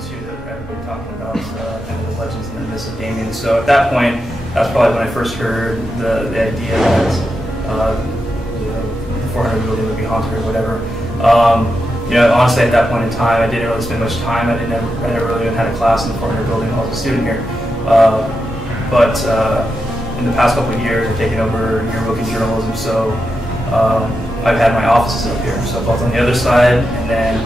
was here that everybody talking about kind of the legends and the myths of Damien. So at that point, that's probably when I first heard the idea that the 400 building would be haunted or whatever. Honestly, at that point in time, I didn't really spend much time. I never really even had a class in the 400 building while I was a student here. But in the past couple of years, I've taken over yearbook and journalism, so I've had my offices up here. So both on the other side and then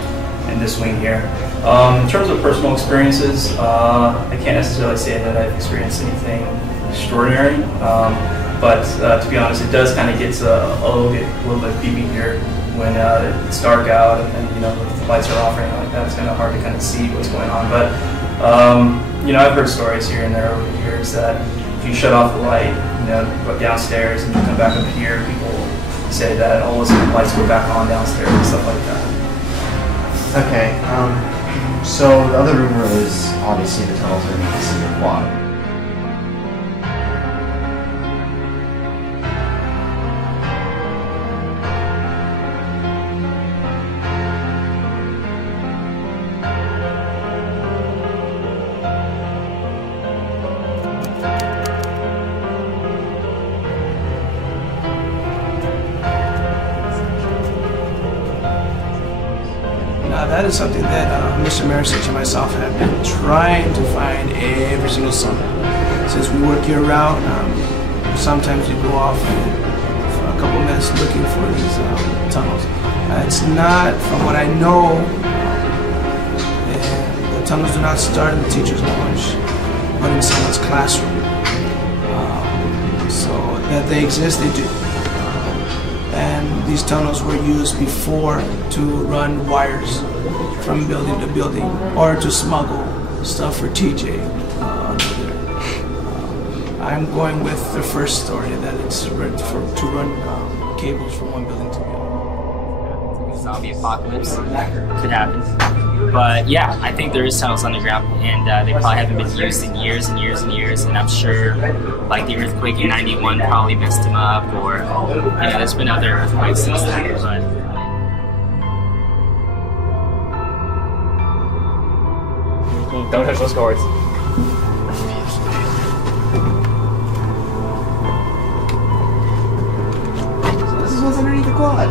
in this wing here. In terms of personal experiences, I can't necessarily say that I've experienced anything extraordinary, but to be honest, it does kind of get a little bit creepy here when it's dark out and if the lights are off or anything like that. It's kind of hard to kind of see what's going on. But I've heard stories here and there over the years that if you shut off the light, go downstairs and you come back up here, people say that all of a sudden the lights go back on downstairs and stuff like that. Okay, so the other rumor is obviously the tunnels are the secret quad. That is something that Mr. Marisic and myself have been trying to find every single summer. Since we work year round, sometimes we go off for a couple minutes looking for these tunnels. It's not, from what I know, the tunnels do not start in the teacher's lounge, but in someone's classroom. So that they exist, they do. And these tunnels were used before to run wires from building to building or to smuggle stuff for TJ under there. I'm going with the first story that it's to run cables from one building to the other. Zombie apocalypse could happen. But yeah, I think there is tunnels underground, and they probably haven't been used in years and years and years, and I'm sure like the earthquake in '91 probably messed them up, or there's been other earthquakes since then, but don't touch those cords. So this is what's underneath the quad.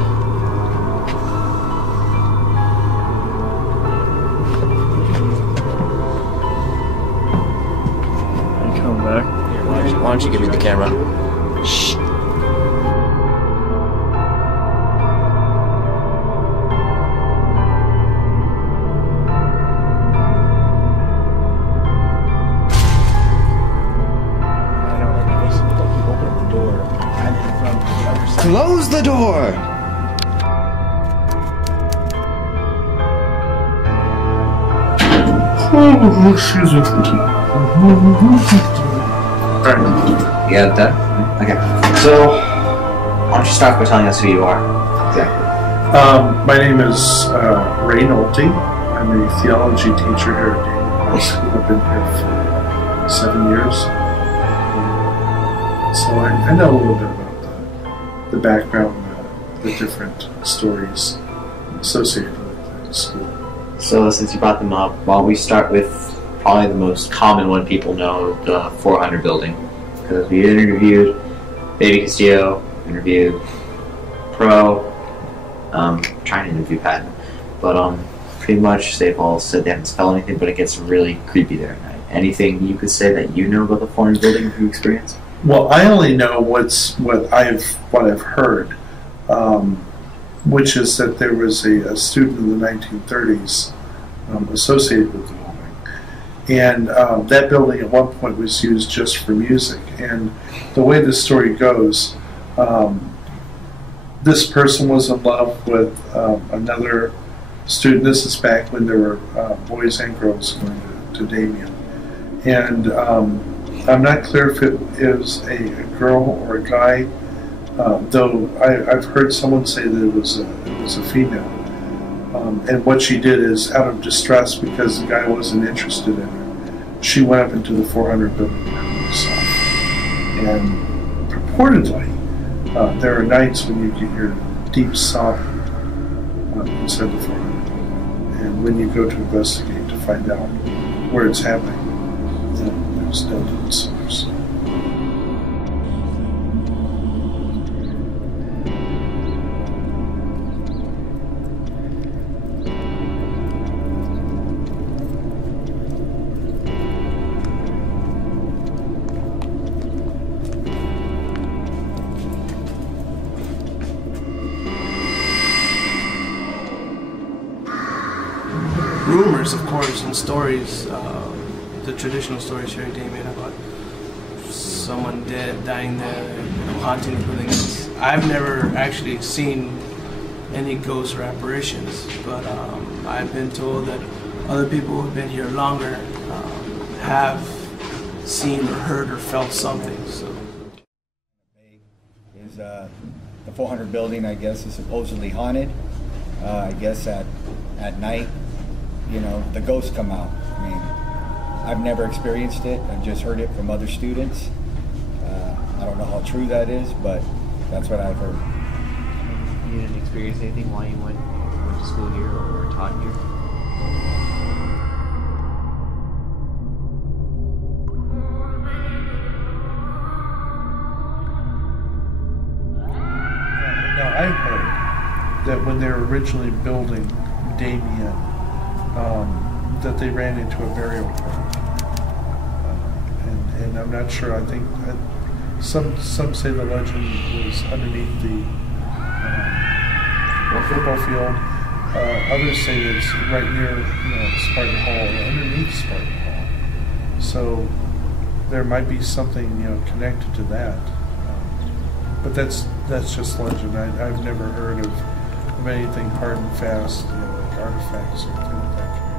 Back. Why don't you give me the camera? Shh. Close the door! Oh, excuse me. Alright. You got that? Okay. So, why don't you start by telling us who you are? Exactly. My name is Ray Nolte. I'm a theology teacher here at Damien High School. I've been here for 7 years. So I know a little bit about the background, the different stories associated with the school. So since you brought them up, why don't we start with probably the most common one people know, the 400 building. Because we interviewed Baby Castillo, interviewed Pro, trying to interview Patton, but pretty much they've all said they haven't spelled anything, but it gets really creepy there at night. Anything you could say that you know about the 400 building through experience? Well, I only know what I've heard, which is that there was a student in the 1930s associated with the building. And that building at one point was used just for music. And the way the story goes, this person was in love with another student. This is back when there were boys and girls going to Damien. And I'm not clear if it was a girl or a guy, though I've heard someone say that it was a female. And what she did is, out of distress because the guy wasn't interested in her, she went up into the 400 building by herself. And purportedly, there are nights when you can hear deep sobbing inside the 400 building. And when you go to investigate to find out where it's happening, there's no answers. Rumors, of course, and stories, the traditional stories here in Damien about someone dead, dying there, haunting the buildings. I've never actually seen any ghosts or apparitions, but I've been told that other people who've been here longer have seen or heard or felt something. So. Is the 400 building, I guess, is supposedly haunted. I guess at night, you know, the ghosts come out. I mean, I've never experienced it. I've just heard it from other students. I don't know how true that is, but that's what I've heard. You didn't experience anything while you went to school here or taught here? Now, I heard that when they were originally building Damien, that they ran into a burial ground, and I'm not sure. I think some say the legend was underneath the football field. Others say that it's right near Spartan Hall or underneath Spartan Hall. So there might be something connected to that. But that's just legend. I've never heard of anything hard and fast, like artifacts or anything like that.